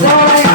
Sorry.